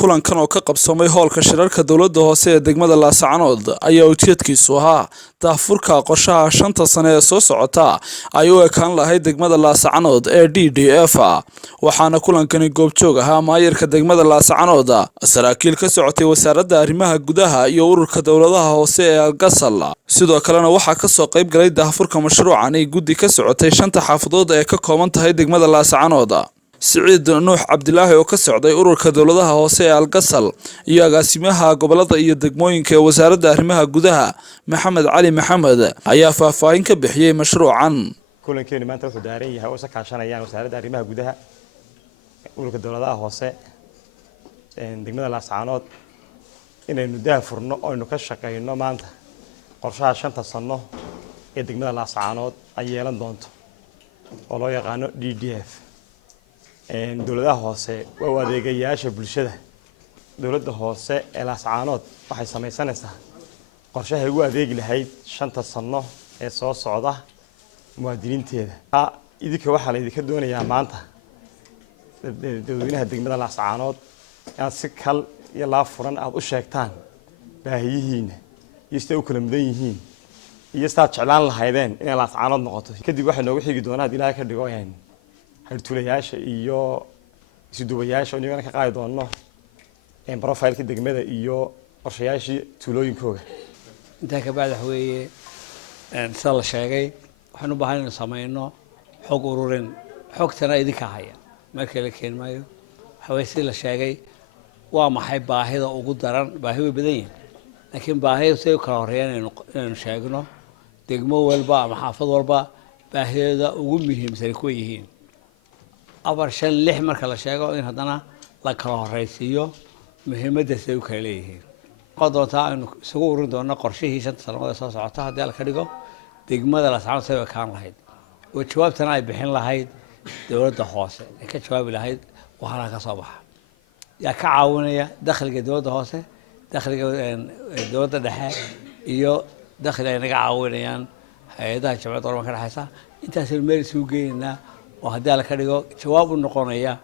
kulankan oo ka qabsamay hoolka shirarka dowladda hoose ee degmada LAASCANOOD ayaa ujeedkiisu ahaa daahfurka qorshaha 5 sano ee soo socota ay u ekaan lahayd degmada LAASCANOOD ee DDF waxaana kulankani goobjoog ahaa maayirka degmada LAASCANOOD saraakiil ka socotay wasaaradda arrimaha gudaha iyo ururka dowladaha hoose ee Algasal sidoo kalena waxaa ka soo qayb galay daahfurka mashruucan ay guddi ka socotay shanta xaafadood ee ka kooban tahay degmada LAASCANOOD سعيد نوح عبد الله oo ka socday ururka dowladaha hoose ee Algasal iyo agaasimaha gobolada iyo degmooyinka wasaaradda arrimaha gudaha Maxamed Cali Maxamed ayaa faahfaahin ka bixiyay mashruucan kulankeena maanta wuxuu daaran yahay oo sakaashanayaan wasaaradda arrimaha gudaha ururka dowladaha hoose degmada LAASCANOOD inaynu daahfurno oo aynu ka shaqeyno maanta qorshaha 5 sano ee degmada LAASCANOOD ay yeelan doonto oo loo yaqaan DDF dowladaha hoose waa adeegayaasha bulshada dowladda hoose ee LAASCANOOD waxay samaysanaysaa qorshaha ugu adeegi lahayd 5 sano ee soo socda muwaadiniinteeda idinka waxa la idinka doonayaa maanta dadweynaha degmada LAASCANOOD inaad si kal iyo laab furan aad u sheegtaan baahiyihiina iyo sida u kala mudan yihiin iyo sida jeclaan lahaydeen in LAASCANOOD noqoto kadib waxa noogu xigi doonaa Ilaahay ka dhigo hartuulayaasha iyo isuduwayaasha oo ka qaadi doono profile-ka degmada iyo qorshayaashii tuulooyinkooda inta ka bacda weeye sida la sheegay waxaan u baahanay sameeyno xog ururin xogtana idinka haya marka la keenayo waxa sida la sheegay waa maxay baahida ugu daran baahi way badan yihiin laakiin baahida si kala horeeyaan inaan sheegno degmo walba ama xaafad walba baahida ugu muhiimsan ku yihiin أبر شن لح مركل الشيء إن هذانا لكره رئيسيو مهمة سوي كليه قدرة إنه سوور دونا قرشيه شنت سلامة أساس عطها هذا الكريجو تجمد الأسعار سوي كان لهيد والشباب تناي بحين لهيد دولة الخاصة كشباب لهيد وحنا كصباح يا كعاونية دخل دولة الخاصة دخل دولة الدحاء يو دخل يعني كعاونية هذا شباب طول ما كان حسا أنت سلمي سوقينا وهذا الكريجو جواب النقطية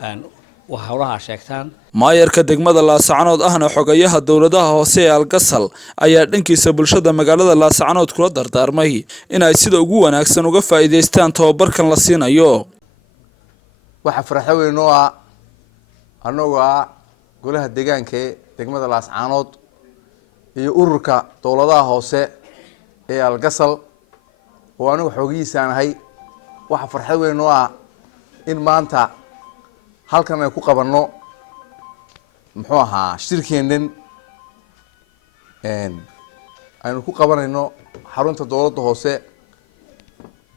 أن وحولها شكتان maayirka degmada LAASCANOOD ahna xogayaha dowladaha hoose ee Algasal ayaa dhankiisa bulshada magaalada LAASCANOOD kula dardaarmay in ay sida ugu wanaagsan uga faa'iideystaan tababarkan la siinayo waxa farxad weyn oo anaga golaha deegaanka ee degmada LAASCANOOD iyo ururka dowladaha hoose ee Algasal oo anagu xogiisanahay waxa farxad weyn oo in maanta halkan ay ku qabanno muxuu ahaa shirkeenan aynu ku qabanayno xarunta dowladda hoose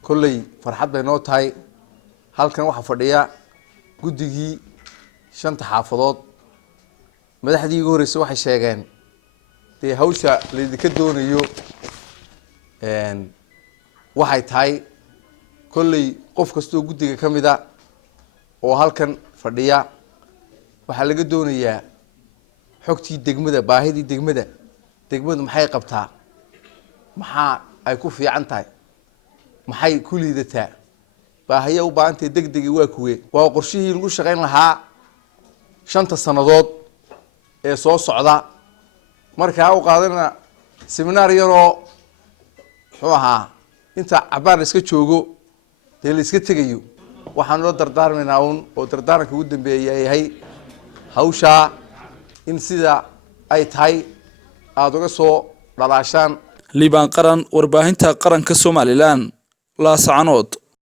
kullay farxad bay noo tahay halkan waxa fadhiya guddigii 5 xaafadood madaxdii ugu horeysay waxay sheegeen hawsha la idinka doonayo waxay tahay كلي قف كستو جودي كمدا وهالكن فرديا وحلاقة دونية حكتي دقمدة باهدي دقمدة محي قبتها محا أيكون في عنتاي محي كلي ذاتها باهية وبانتي دق واكوي وقرشيه نقول شغين لها 5 سنوات صوص صعدة مركها وقادرنا سيمينار يرو حوها انت عبار اسكت شوقو اللي سكتجيو وحنو دردار من عون ودردارك ودن بيهاي هوشا إن سيدا أي تاي أدوكسو للعشان لبان قرن ورباهنتا قرن كسوماليلان LAASCANOOD